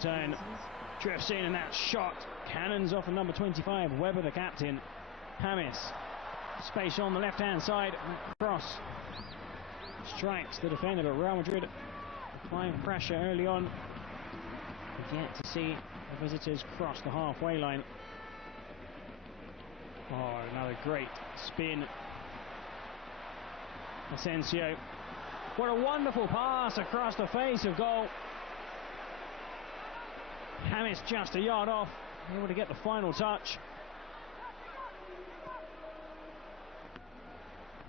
Turn drifts in and that shot cannons off of number 25 Webber, the captain. James, space on the left hand side, cross strikes the defender, but Real Madrid applying pressure early on. We get to see the visitors cross the halfway line. Oh, another great spin. Asensio, what a wonderful pass across the face of goal. James just a yard off, able to get the final touch.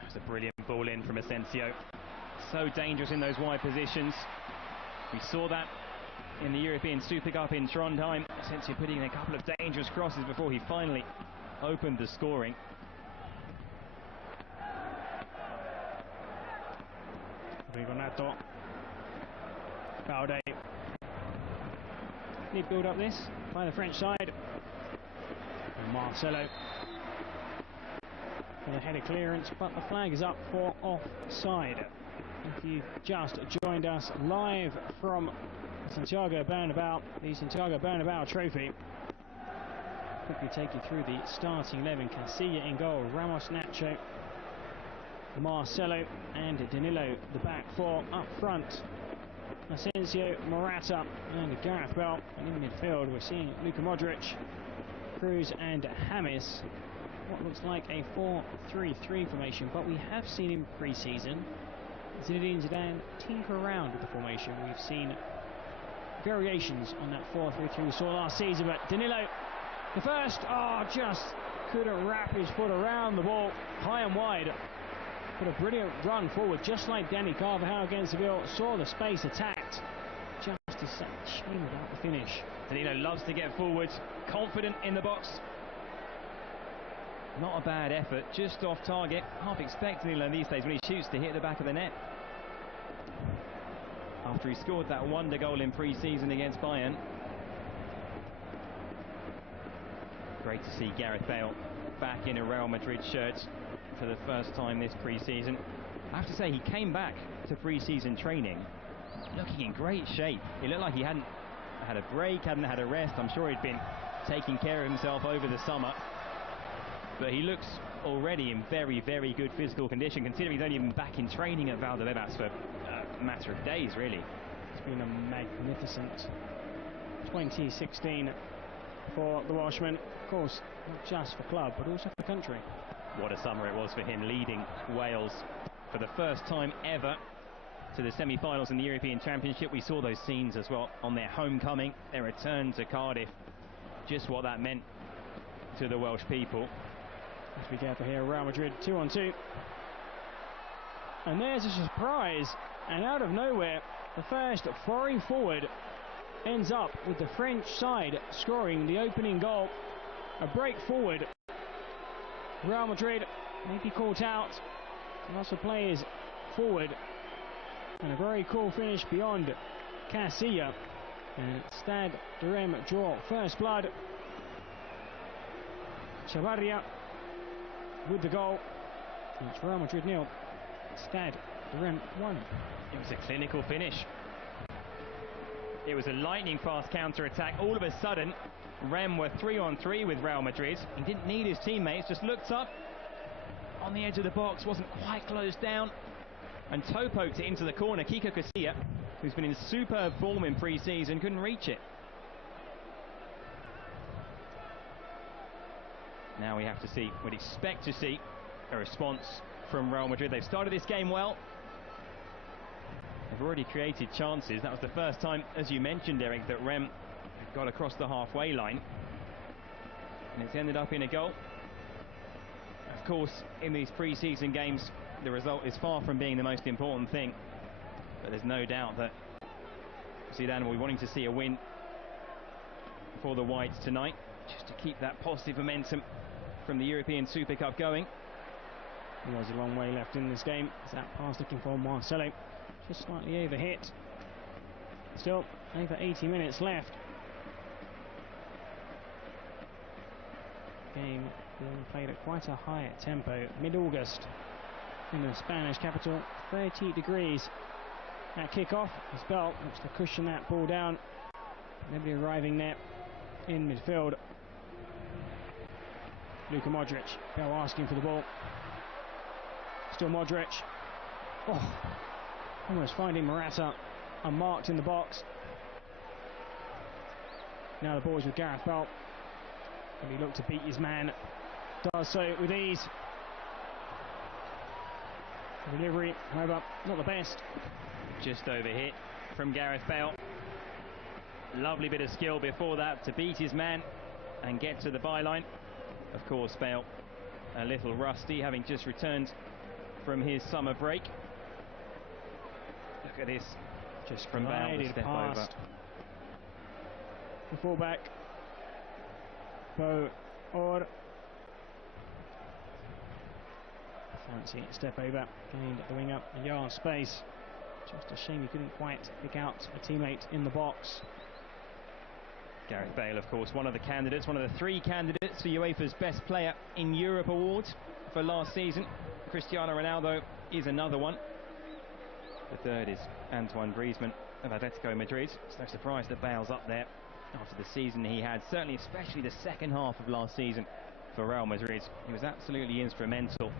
That's a brilliant ball in from Asensio. So dangerous in those wide positions. We saw that in the European Super Cup in Trondheim. Asensio putting in a couple of dangerous crosses before he finally opened the scoring. Rigonato, Baude. Need build up this by the French side. And Marcelo with a header clearance, but the flag is up for offside. If you've just joined us live from Santiago Bernabeu, the Santiago Bernabeu trophy, quickly take you through the starting 11. Casilla in goal, Ramos, Nacho, Marcelo and Danilo, the back four. Up front, Asensio, Morata and Gareth Bale. And in midfield we're seeing Luka Modric, Cruz and James. What looks like a 4-3-3 formation, but we have seen in pre-season Zinedine Zidane tinker around with the formation. We've seen variations on that 4-3-3 we saw last season, but Danilo, the first, just couldn't wrap his foot around the ball, high and wide. But a brilliant run forward, just like Danny Carvajal against Seville. Saw the space, attacked. Just a shame about the finish. Danilo loves to get forward, confident in the box. Not a bad effort, just off target. Half expect Danilo these days when he shoots to hit the back of the net. After he scored that wonder goal in pre-season against Bayern. Great to see Gareth Bale back in a Real Madrid shirt for the first time this pre-season. I have to say, he came back to pre-season training looking in great shape. He looked like he hadn't had a break, hadn't had a rest. I'm sure he'd been taking care of himself over the summer. But he looks already in very, very good physical condition, considering he's only been back in training at Valdebebas for a matter of days, really. It's been a magnificent 2016 for the Welshman. Of course, not just for club, but also for country. What a summer it was for him, leading Wales for the first time ever to the semi-finals in the European Championship. We saw those scenes as well on their homecoming, their return to Cardiff. Just what that meant to the Welsh people. Let's be careful here. Real Madrid 2-on-2. And there's a surprise, and out of nowhere, the first foreign forward ends up with the French side scoring the opening goal. A break forward. Real Madrid may be caught out. Lots of players forward. And a very cool finish beyond Casilla. And Stade de Reims draw first blood. Chavarria with the goal. It's Real Madrid 0. Stade de Reims 1. It was a clinical finish. It was a lightning fast counter-attack. All of a sudden, Reims were 3-on-3 with Real Madrid. He didn't need his teammates, just looked up, on the edge of the box, wasn't quite closed down, and toe poked it into the corner. Kiko Casilla, who's been in superb form in pre-season, couldn't reach it. Now we have to see, we'd expect to see a response from Real Madrid. They've started this game well. They've already created chances. That was the first time, as you mentioned, Eric, that Reims got across the halfway line. And it's ended up in a goal. Of course, in these pre-season games, the result is far from being the most important thing. But there's no doubt that Zidane will be wanting to see a win for the Whites tonight, just to keep that positive momentum from the European Super Cup going. There's a long way left in this game. Is that pass looking for Marcelo? Just slightly overhit. Still over 80 minutes left. Game being played at quite a high tempo. Mid-August in the Spanish capital, 30 degrees. That kick-off, as Bell looks to cushion that ball down. Nobody arriving there in midfield. Luka Modric, Bell asking for the ball. Still Modric. Oh, almost finding Morata unmarked in the box. Now the ball is with Gareth Bell. And he looked to beat his man. Does so with ease. Delivery, however, not the best. Just overhit from Gareth Bale. Lovely bit of skill before that to beat his man and get to the byline. Of course, Bale a little rusty, having just returned from his summer break. Look at this, just from Bale to step over. The fullback, Bo Or. Fancy step over, gained the wing up a yard space. Just a shame he couldn't quite pick out a teammate in the box. Gareth Bale, of course, one of the candidates, one of the three candidates for UEFA's Best Player in Europe award for last season. Cristiano Ronaldo is another one. The third is Antoine Griezmann of Atletico Madrid. It's no surprise that Bale's up there after the season he had, certainly especially the second half of last season for Real Madrid. He was absolutely instrumental.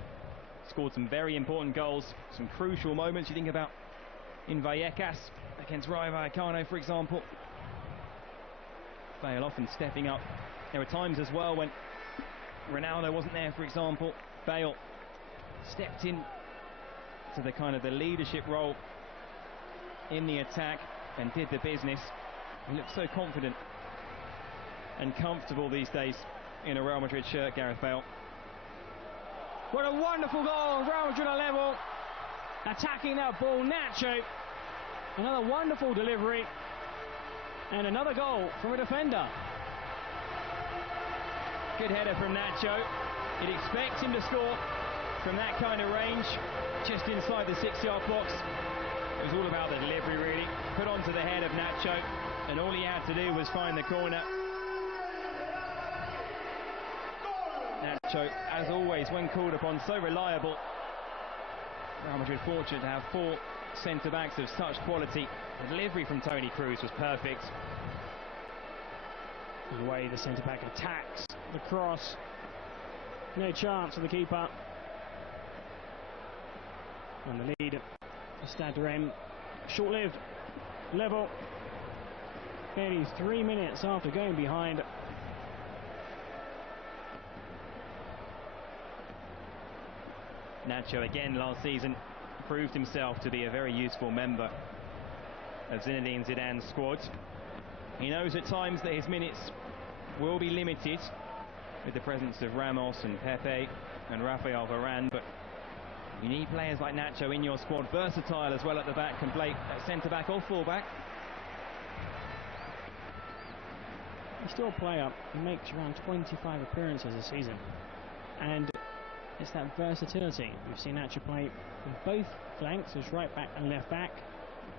Scored some very important goals, some crucial moments. You think about in Vallecas against Rayo Vallecano, for example. Bale often stepping up. There were times as well when Ronaldo wasn't there, for example. Bale stepped in to the kind of the leadership role in the attack and did the business. He looks so confident and comfortable these days in a Real Madrid shirt, Gareth Bale. What a wonderful goal! Real Madrid are level. Attacking that ball, Nacho. Another wonderful delivery. And another goal from a defender. Good header from Nacho. You'd expect him to score from that kind of range, just inside the 6-yard box. It was all about the delivery, really. Put onto the head of Nacho, and all he had to do was find the corner. Nacho, as always, when called upon, so reliable. Real Madrid fortunate to have 4 centre-backs of such quality. The delivery from Toni Kroos was perfect. The way the centre-back attacks the cross. No chance for the keeper. And the lead for Stade de Reims, short-lived, level. Barely 3 minutes after going behind. Nacho again last season proved himself to be a very useful member of Zinedine Zidane's squad. He knows at times that his minutes will be limited with the presence of Ramos and Pepe and Rafael Varane, but you need players like Nacho in your squad, versatile as well at the back, can play centre-back or full-back. He's still a player who makes around 25 appearances a season, and it's that versatility. We've seen Nacho play in both flanks as right back and left back.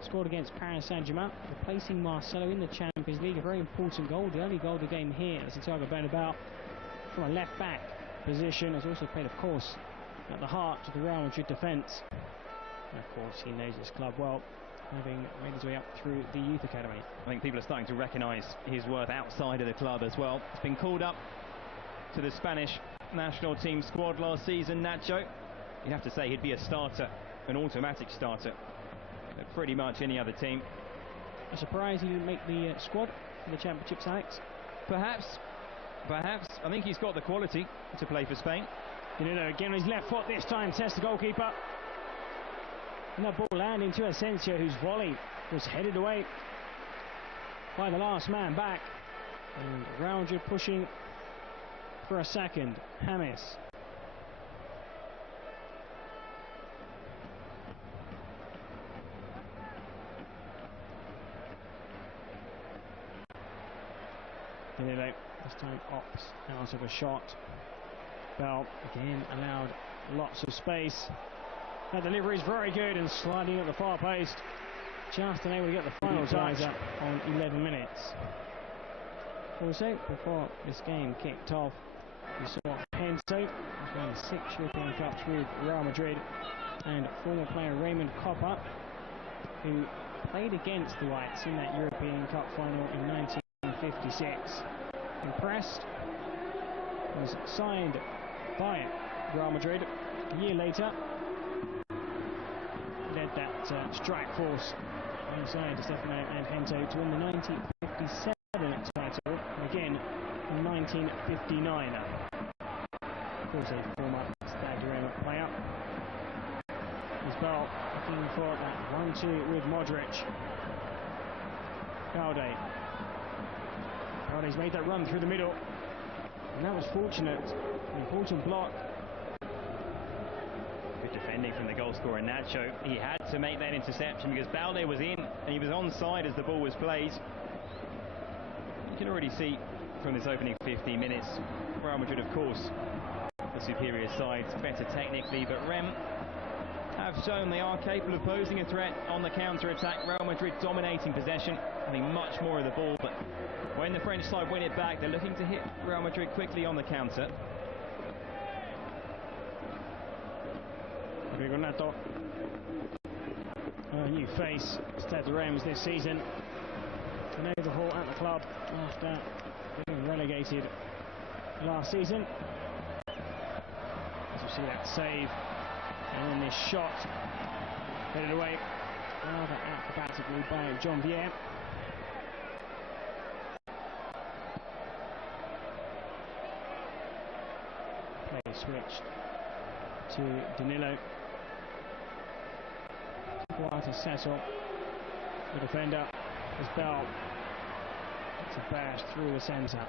Scored against Paris Saint-Germain, replacing Marcelo in the Champions League. A very important goal, the only goal of the game here at Santiago Bernabeu from a left back position. Has also played, of course, at the heart of the Real Madrid defence. And of course, he knows his club well, having made his way up through the youth academy. I think people are starting to recognise his worth outside of the club as well. He's been called up to the Spanish national team squad last season, Nacho. You'd have to say he'd be a starter, an automatic starter, at pretty much any other team. A surprise he didn't make the squad for the Championships, Alex? Perhaps. I think he's got the quality to play for Spain. Danilo again on his left foot, this time tests the goalkeeper. And the ball landing to Asensio, whose volley was headed away by the last man back. And Real Madrid pushing for a second. James. Danilo this time opts out of a shot. Bell again allowed lots of space. That delivery is very good and sliding at the far post. Just unable to get the final touch on 11 minutes. Also, before this game kicked off, we saw Hento, who's won 6 European Cups with Real Madrid, and former player Raymond Coppa, who played against the Whites in that European Cup final in 1956. Impressed, was signed by Real Madrid a year later, led that strike force alongside Stefano and Hento to win the 1957 title, and again in 1959. Of course, a former Stade de Reims player. As Bell looking for that 1-2 with Modric. Balde's made that run through the middle, and that was fortunate. An important block. Good defending from the goalscorer Nacho. He had to make that interception because Balde was in and he was onside as the ball was played. You can already see from this opening 15 minutes, Real Madrid, of course, the superior side, better technically, but Rem have shown they are capable of posing a threat on the counter-attack. Real Madrid dominating possession, having much more of the ball, but when the French side win it back, they're looking to hit Real Madrid quickly on the counter. Rigonato, a new face, Stade de Reims this season. An overhaul at the club after being relegated last season. As you see that save, and then this shot headed away rather acrobatically by John Vier. Play switched to Danilo. Quite a settle. The defender is Bell. It's a burst through the centre.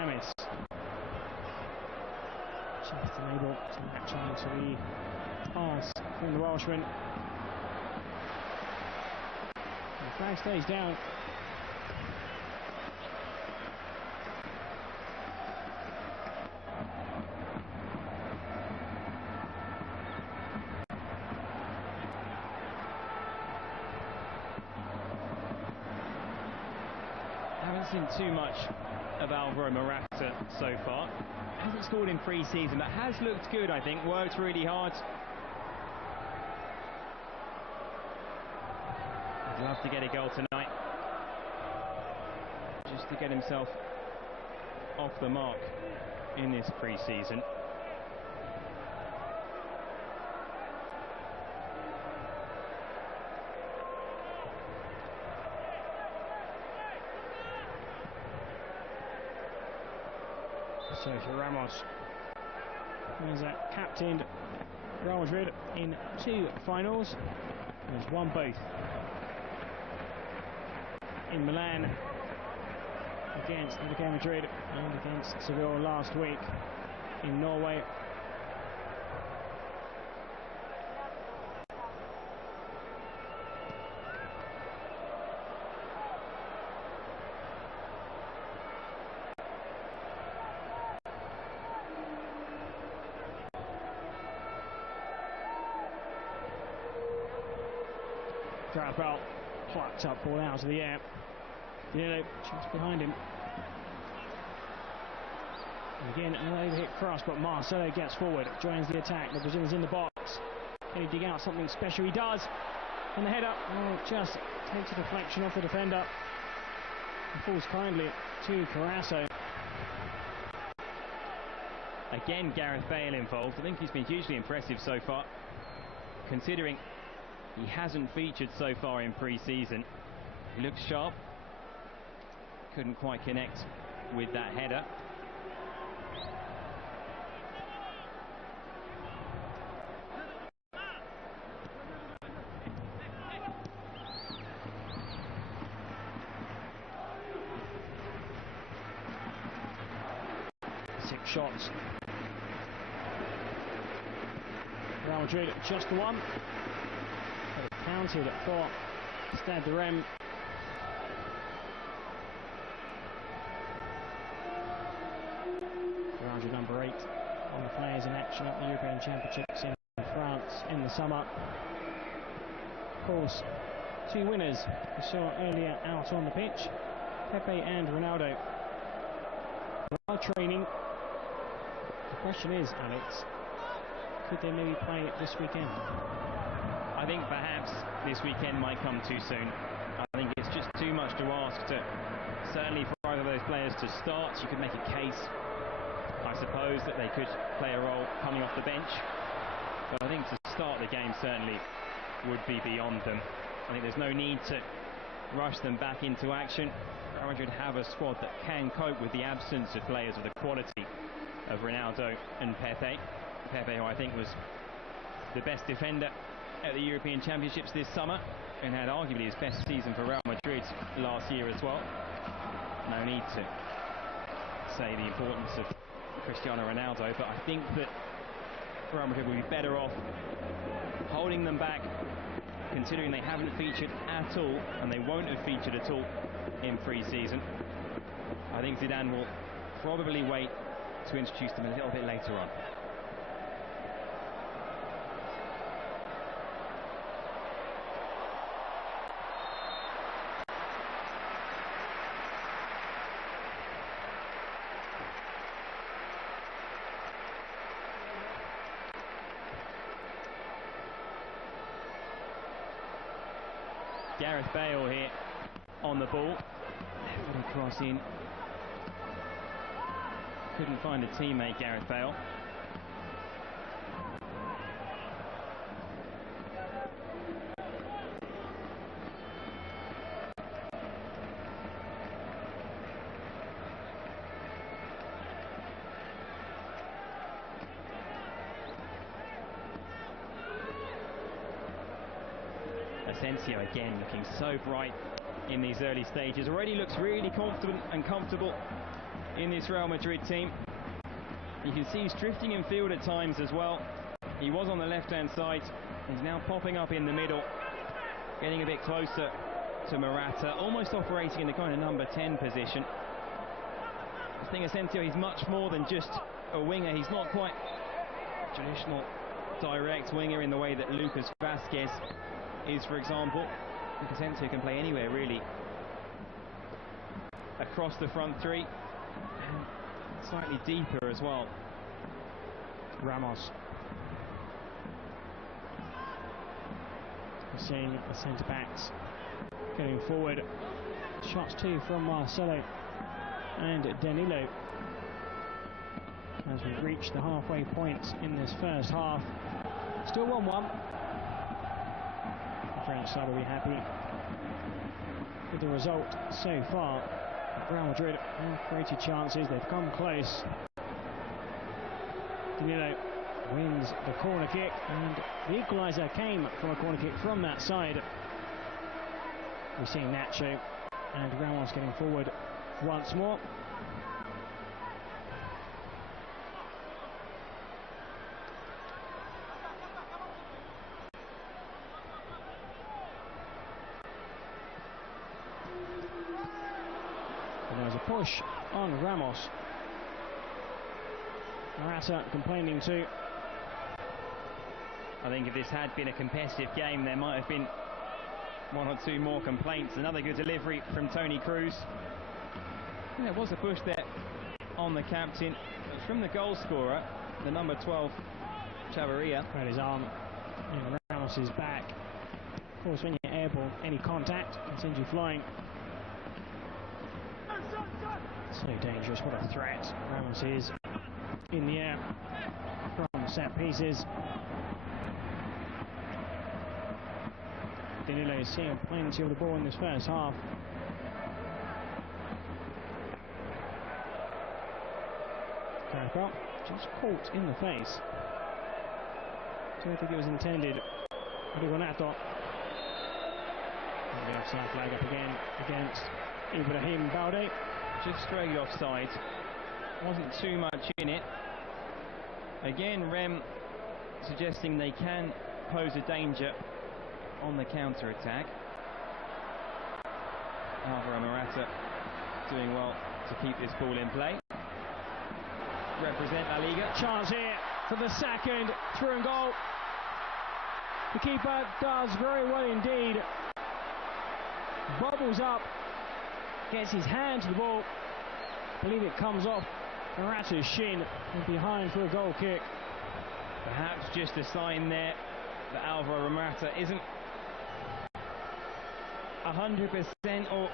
James just unable to match on to the pass from the Welshman. The flag stays down. Seen too much of Alvaro Morata so far. Hasn't scored in pre-season, but has looked good, I think. Worked really hard. I'd love to get a goal tonight, just to get himself off the mark in this pre-season. Sergio Ramos has captained Real Madrid in 2 finals and has won both. In Milan against Atletico Madrid and against Seville last week. In Norway Bell plucked up ball out of the air. Danilo just behind him. Again, an overhit cross, but Marcelo gets forward, joins the attack. The Brazilian's in the box. Can he dig out something special? He does. And the header just takes a deflection off the defender and falls kindly to Carasso. Again, Gareth Bale involved. I think he's been hugely impressive so far, considering he hasn't featured so far in pre-season. He looks sharp. Couldn't quite connect with that header. Six shots. Real Madrid just the one. But it counted for Stade de Reims. Number 8 on the players in action at the European Championships in France in the summer. Of course, two winners we saw earlier out on the pitch, Pepe and Ronaldo. While training, the question is, Alex, could they maybe play it this weekend? I think perhaps this weekend might come too soon. I think it's just too much to ask to, certainly for either of those players to start. You could make a case, I suppose, that they could play a role coming off the bench, but I think to start the game certainly would be beyond them. I think there's no need to rush them back into action. Real Madrid have a squad that can cope with the absence of players of the quality of Ronaldo and Pepe. Pepe, who I think was the best defender at the European Championships this summer and had arguably his best season for Real Madrid last year as well. No need to say the importance of Cristiano Ronaldo, but I think that Real Madrid will be better off holding them back, considering they haven't featured at all, and they won't have featured at all in pre-season. I think Zidane will probably wait to introduce them a little bit later on. Gareth Bale here on the ball. Left cross in. Couldn't find a teammate, Gareth Bale. Asensio again looking so bright in these early stages. Already looks really confident and comfortable in this Real Madrid team. You can see he's drifting in field at times as well. He was on the left-hand side. He's now popping up in the middle, getting a bit closer to Morata, almost operating in the kind of number 10 position. I think Asensio, he's much more than just a winger. He's not quite a traditional direct winger in the way that Lucas Vázquez is, for example. I think Asensio can play anywhere really across the front three and slightly deeper as well. Ramos. We're seeing the centre backs going forward. Shots too from Marcelo and Danilo as we reach the halfway point in this first half. Still 1-1. French side will be happy with the result so far. Real Madrid have created chances, they've come close. Danilo wins the corner kick, and the equaliser came from a corner kick from that side. We're seeing Nacho and Ramos getting forward once more. There's a push on Ramos. Morata complaining too. I think if this had been a competitive game, there might have been one or two more complaints. Another good delivery from Toni Kroos. There was a push there on the captain. It was from the goal scorer, the number 12, Chavarria. Right, his arm in Ramos' back. Of course, when you're airborne, any contact can send you flying. So dangerous, what a threat Ramos is. in the air from set pieces. Danilo seeing plenty of the ball in this first half. Gareth Bale just caught in the face. Don't think it was intended. Rigonato. The offside flag up again against Ibrahim Balde. Just straight offside. Wasn't too much in it. Again, Rem suggesting they can pose a danger on the counter-attack. Alvaro Morata doing well to keep this ball in play. Represent La Liga. Chance here for the second through and goal. The keeper does very well indeed. Bobbles up, gets his hand to the ball. I believe it comes off Morata's shin and behind for a goal kick. Perhaps just a sign there that Alvaro Morata isn't 100% or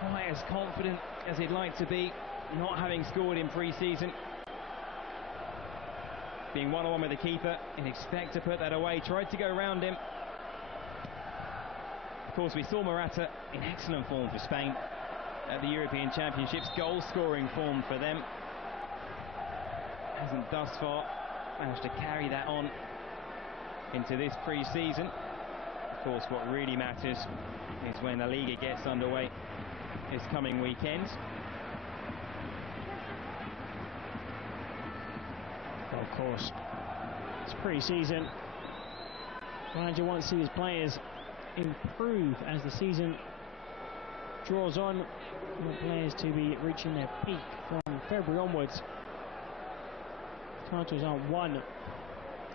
quite as confident as he'd like to be, not having scored in pre-season. Being one-on-one with the keeper, and expect to put that away. Tried to go around him. Of course, we saw Morata in excellent form for Spain at the European Championships, goal-scoring form for them. Hasn't thus far managed to carry that on into this pre-season. Of course, what really matters is when La Liga gets underway this coming weekend. Well, of course, it's pre-season. Manager wants to see his players improve as the season draws on. We want players to be reaching their peak from February onwards. Titles aren't won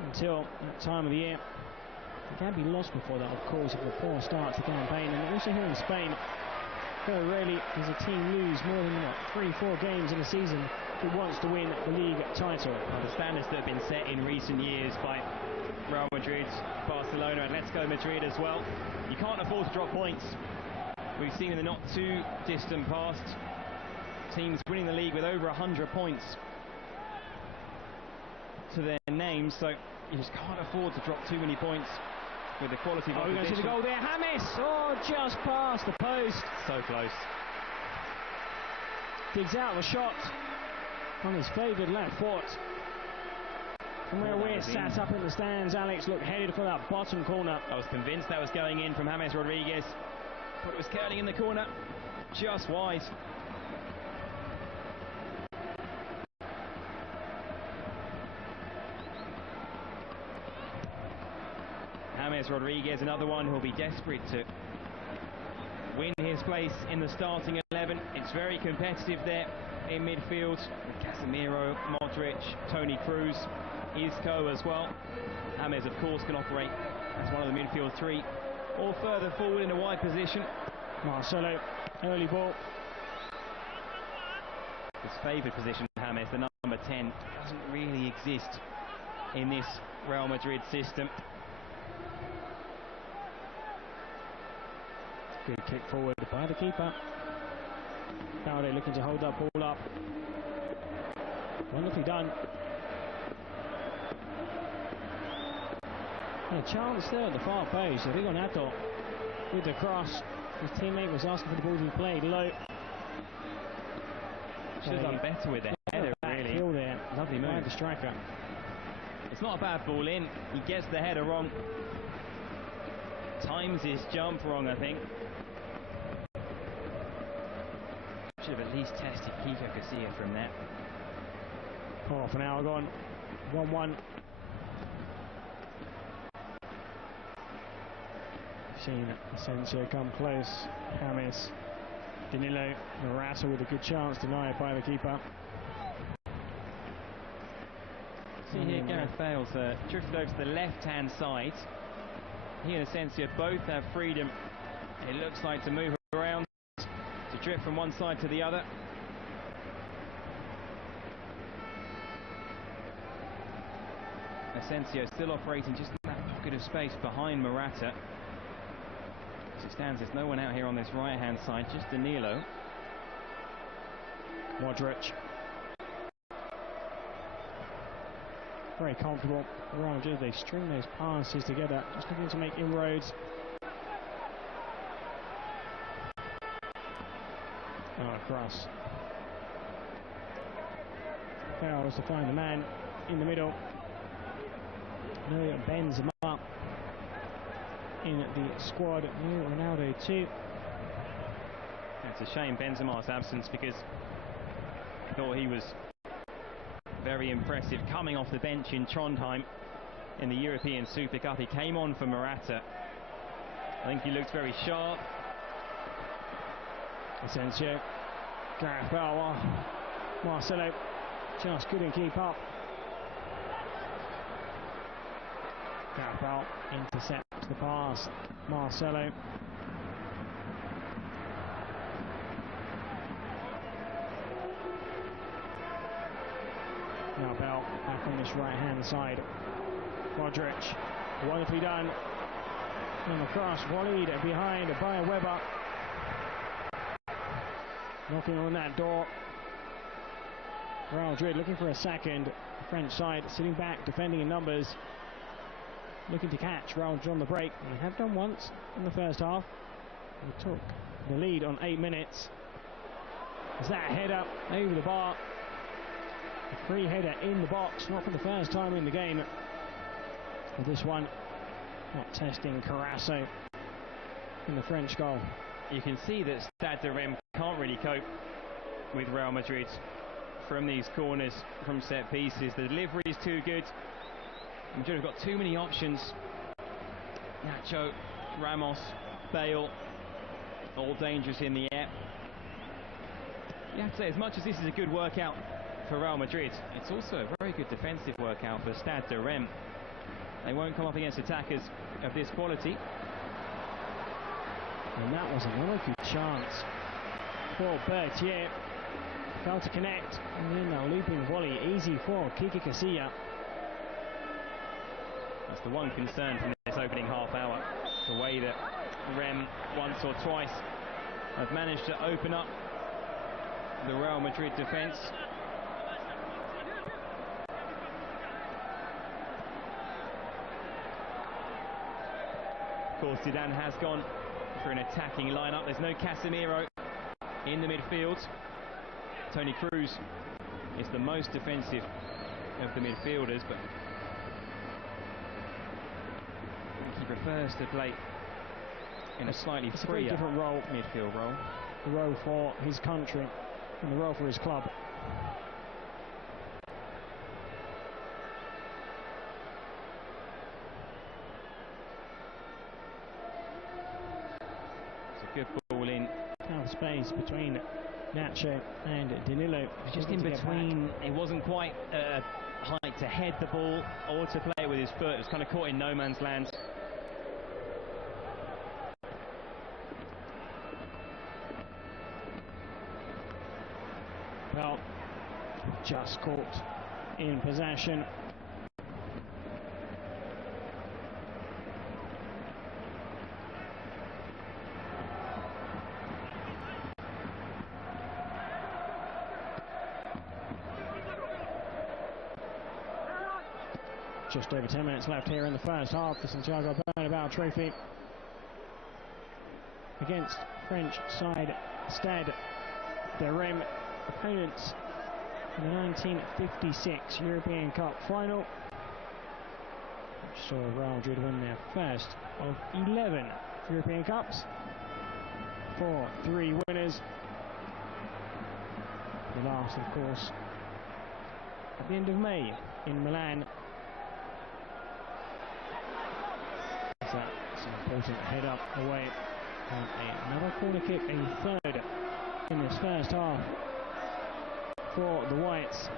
until that time of the year. They can be lost before that, of course, if a poor start to the campaign. And also here in Spain, very rarely does a team lose more than 3-4 games in a season who wants to win the league title. The standards that have been set in recent years by Real Madrid, Barcelona, Atletico Madrid as well. You can't afford to drop points. We've seen in the not too distant past teams winning the league with over 100 points to their names, so you just can't afford to drop too many points with the quality of opposition. We're going to see the goal there. James! Oh, just past the post. So close. Digs out the shot on his favoured left foot. From where we're sat up in the stands, Alex looked headed for that bottom corner. I was convinced that was going in from James Rodriguez, but it was curling in the corner, just wide. James Rodriguez, another one who'll be desperate to win his place in the starting 11. It's very competitive there in midfield. Casemiro, Modric, Toni Kroos, Isco as well. James, of course, can operate as one of the midfield three or further forward in a wide position. Marcelo, early ball. His favoured position, James, the number 10, doesn't really exist in this Real Madrid system. Good kick forward by the keeper. Balde looking to hold that ball up. Wonderfully done. A chance there at the far post. Rigonato with the cross. His teammate was asking for the ball to be played low. Should have done better with the header, really. There. Lovely move. By the striker. It's not a bad ball in. He gets the header wrong. Times his jump wrong, I think. Should have at least tested Kiko Casilla from that. Half an hour gone. 1-1. Seen Asensio come close. James, Danilo, Morata with a good chance, denied by the keeper. See here, Gareth Bale's drifted over to the left-hand side. He and Asensio both have freedom, it looks like, to move around, to drift from one side to the other. Asensio still operating just in that pocket of space behind Morata. As it stands, there's no one out here on this right-hand side, just Danilo. Modric. very comfortable. Real Madrid, they string those passes together, just looking to make inroads. Across. Fails to find the man in the middle. Benzema in the squad. Ronaldo too. It's a shame Benzema's absence, because I thought he was very impressive coming off the bench in Trondheim in the European Super Cup. He came on for Morata. I think he looked very sharp. Asensio, Gareth Bale, Marcelo just couldn't keep up. Gareth Bale intercepts the pass. Marcelo. Now Bale back on this right-hand side. Modric, wonderfully done. And across, volleyed behind by Weber. Knocking on that door. Real Madrid looking for a second. The French side sitting back, defending in numbers. Looking to catch Real Madrid on the break. They have done once in the first half. They took the lead on 8 minutes. Is that a header over the bar? A free header in the box, not for the first time in the game. With this one, not testing Carasso in the French goal. You can see that Stade de Reims can't really cope with Real Madrid from these corners, from set pieces. The delivery is too good. Madrid have got too many options. Nacho, Ramos, Bale, all dangerous in the air. You have to say, as much as this is a good workout for Real Madrid, it's also a very good defensive workout for Stade de Reims. They won't come up against attackers of this quality. And that was another good chance for Bertier. Failed to connect, and then a looping volley, easy for Kike Casilla. That's the one concern from this opening half hour, the way that Reims once or twice have managed to open up the Real Madrid defence. Of course, Zidane has gone for an attacking lineup. There's no Casemiro in the midfield. Toni Kroos is the most defensive of the midfielders, but I think he prefers to play in a slightly freer different role, midfield role. The role for his country and the role for his club. It's a good ball in. Out of space between Nacho and Danilo. Just in between, it wasn't quite height to head the ball or to play it with his foot. It was kind of caught in no man's land. Well, just caught in possession. Just over 10 minutes left here in the first half. The Santiago Bernabeu trophy against French side Stade de Reims, opponents in the 1956 European Cup final, which saw Real Madrid win their first of 11 European Cups. 4-3 winners. The last, of course, at the end of May in Milan. That's an important head up away on another corner kick, a third in this first half for the Whites.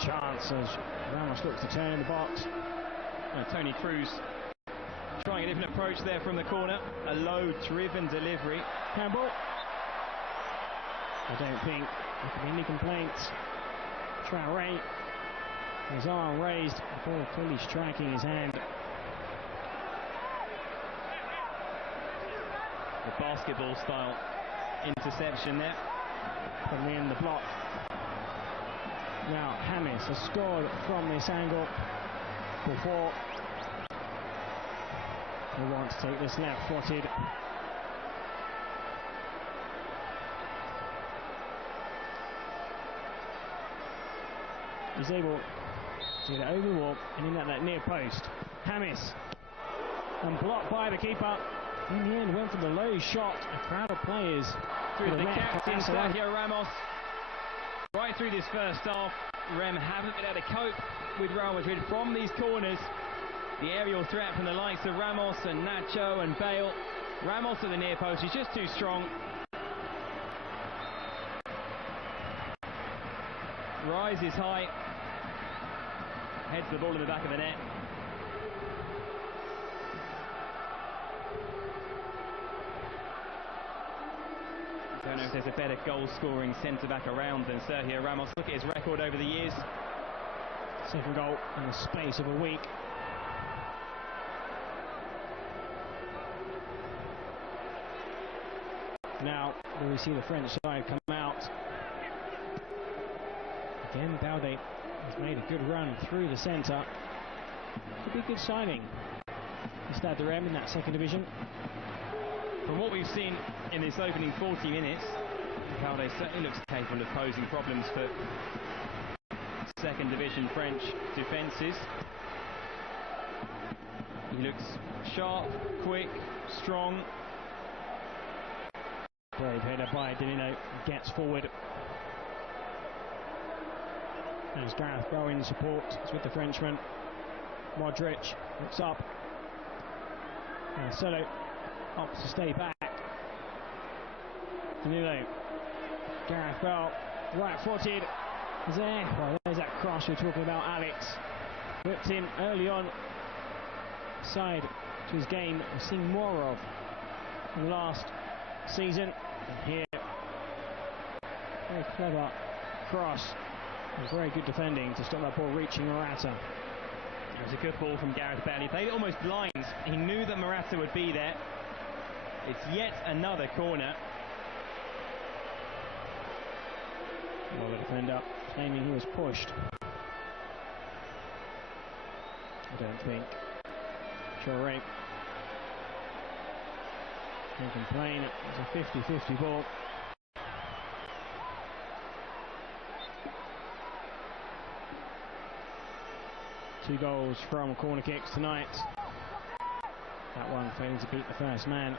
Chance as Ramos looks to turn in the box. Toni Kroos trying a different approach there from the corner. A low driven delivery. Handball. I don't think there can be any complaints. Traoré His arm raised, the ball clearly striking his hand. The basketball style interception there. Putting in the block. Now James has scored from this angle before. He wants to take this left-footed. He's able to get it over the wall and in at that near post. James, and blocked by the keeper. In the end, went for the low shot. A crowd of players. Through the captain, Sergio Ramos. Right through this first half, Rem haven't been able to cope with Real Madrid from these corners. The aerial threat from the likes of Ramos and Nacho and Bale. Ramos at the near post is just too strong. Rises high. Heads the ball in the back of the net. Don't know if there's a better goal-scoring centre-back around than Sergio Ramos. Look at his record over the years. Second goal in the space of a week. Now, we see the French side come out. Again, Balde has made a good run through the centre. Could be a good signing. Stade de Reims in that second division. From what we've seen in this opening 40 minutes, Balde certainly looks capable of posing problems for second division French defences. He looks sharp, quick, strong. Brave header by Danilo, gets forward. There's Gareth Bale in support, it's with the Frenchman. Modric looks up. Marcelo opts to stay back. Danilo, Gareth Bale, right-footed. There, well, there's that cross we're talking about, Alex. Whipped in early on, side to his game, we're seeing more of in last season. And here, very clever cross. And very good defending to stop that ball reaching Morata. It was a good ball from Gareth Bale. He played it almost blind. He knew that Morata would be there. It's yet another corner. Well, the defender claiming he was pushed. I don't think. Traoré can complain. It's a 50-50 ball. Two goals from corner kicks tonight. That one failing to beat the first man.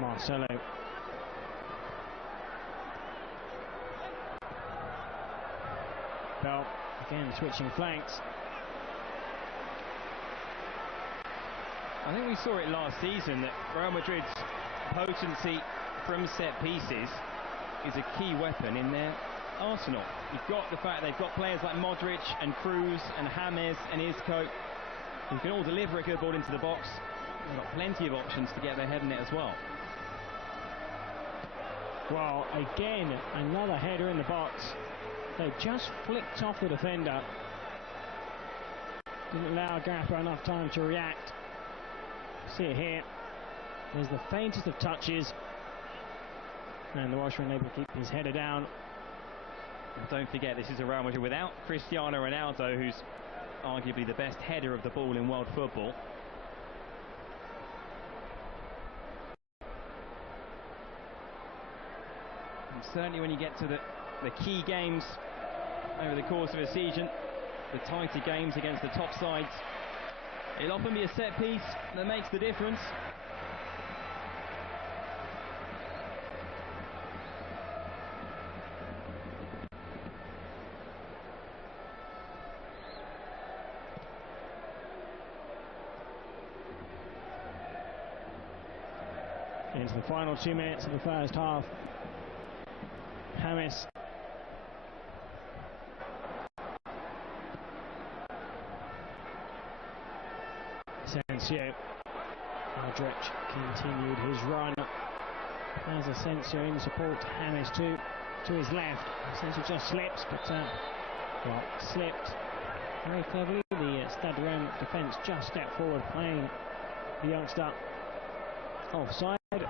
Marcelo. Bell again switching flanks. I think we saw it last season that Real Madrid's potency from set pieces is a key weapon in their arsenal. You've got the fact they've got players like Modric and Cruz and James and Isco who can all deliver a good ball into the box. They've got plenty of options to get their head in it as well. Well, again, another header in the box. They just flicked off the defender. Didn't allow Gareth enough time to react. See it here. There's the faintest of touches. And the Welshman able to keep his header down. And don't forget, this is a Real Madrid without Cristiano Ronaldo, who's arguably the best header of the ball in world football. And certainly when you get to the key games over the course of a season, the tighter games against the top sides, it'll often be a set piece that makes the difference. Into the final 2 minutes of the first half. James. Asensio. Modric continued his run. As Asensio in support, James to his left. Asensio just slips, but slipped very cleverly. The Stade de Reims defence just stepped forward, playing the youngster offside. But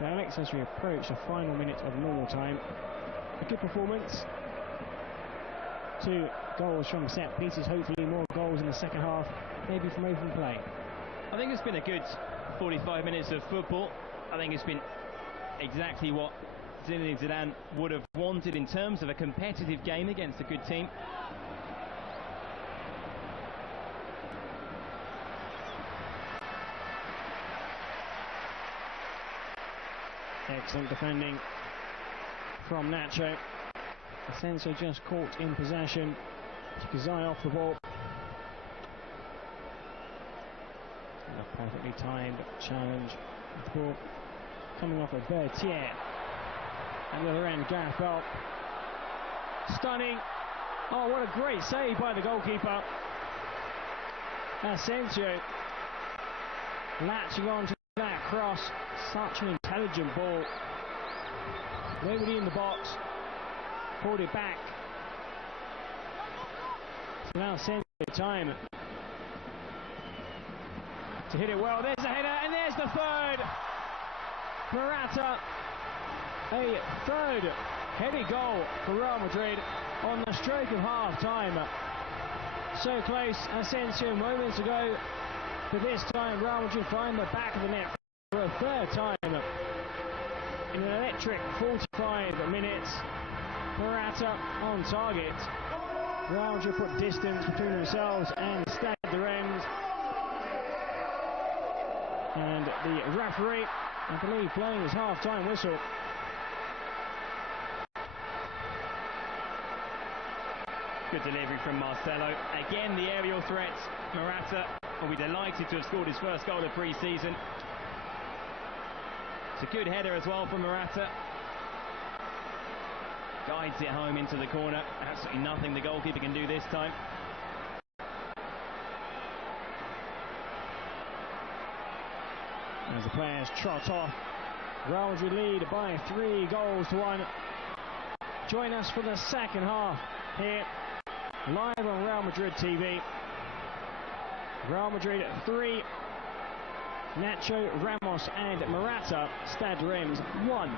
Alex, as we approach the final minute of normal time, a good performance. 2 goals from set pieces, hopefully more goals in the second half, maybe from open play. I think it's been a good 45 minutes of football. I think it's been exactly what Zinedine Zidane would have wanted in terms of a competitive game against a good team. Excellent defending from Nacho. Asensio just caught in possession. Took his eye off the ball. A perfectly timed challenge. The ball coming off of Bertier. At the other end, Gareth Bale. Stunning. Oh, what a great save by the goalkeeper. Asensio latching on to that cross. Such an intelligent ball. Nobody in the box. Pulled it back. So now Asensio time to hit it well. There's a header, and there's the third. Morata, a third headed goal for Real Madrid on the stroke of half time. So close, Asensio moments ago, but this time Real Madrid find the back of the net for a third time in an electric 45 minutes. Morata on target. Real Madrid put distance between themselves and Stade de Reims. And the referee, I believe, blowing his half-time whistle. Good delivery from Marcelo. Again, the aerial threats. Morata will be delighted to have scored his first goal of pre-season. It's a good header as well from Morata. Guides it home into the corner. Absolutely nothing the goalkeeper can do this time. As the players trot off, Real Madrid lead by 3 goals to 1. Join us for the second half here, live on Real Madrid TV. Real Madrid 3, Nacho, Ramos and Morata, Stade de Reims 1.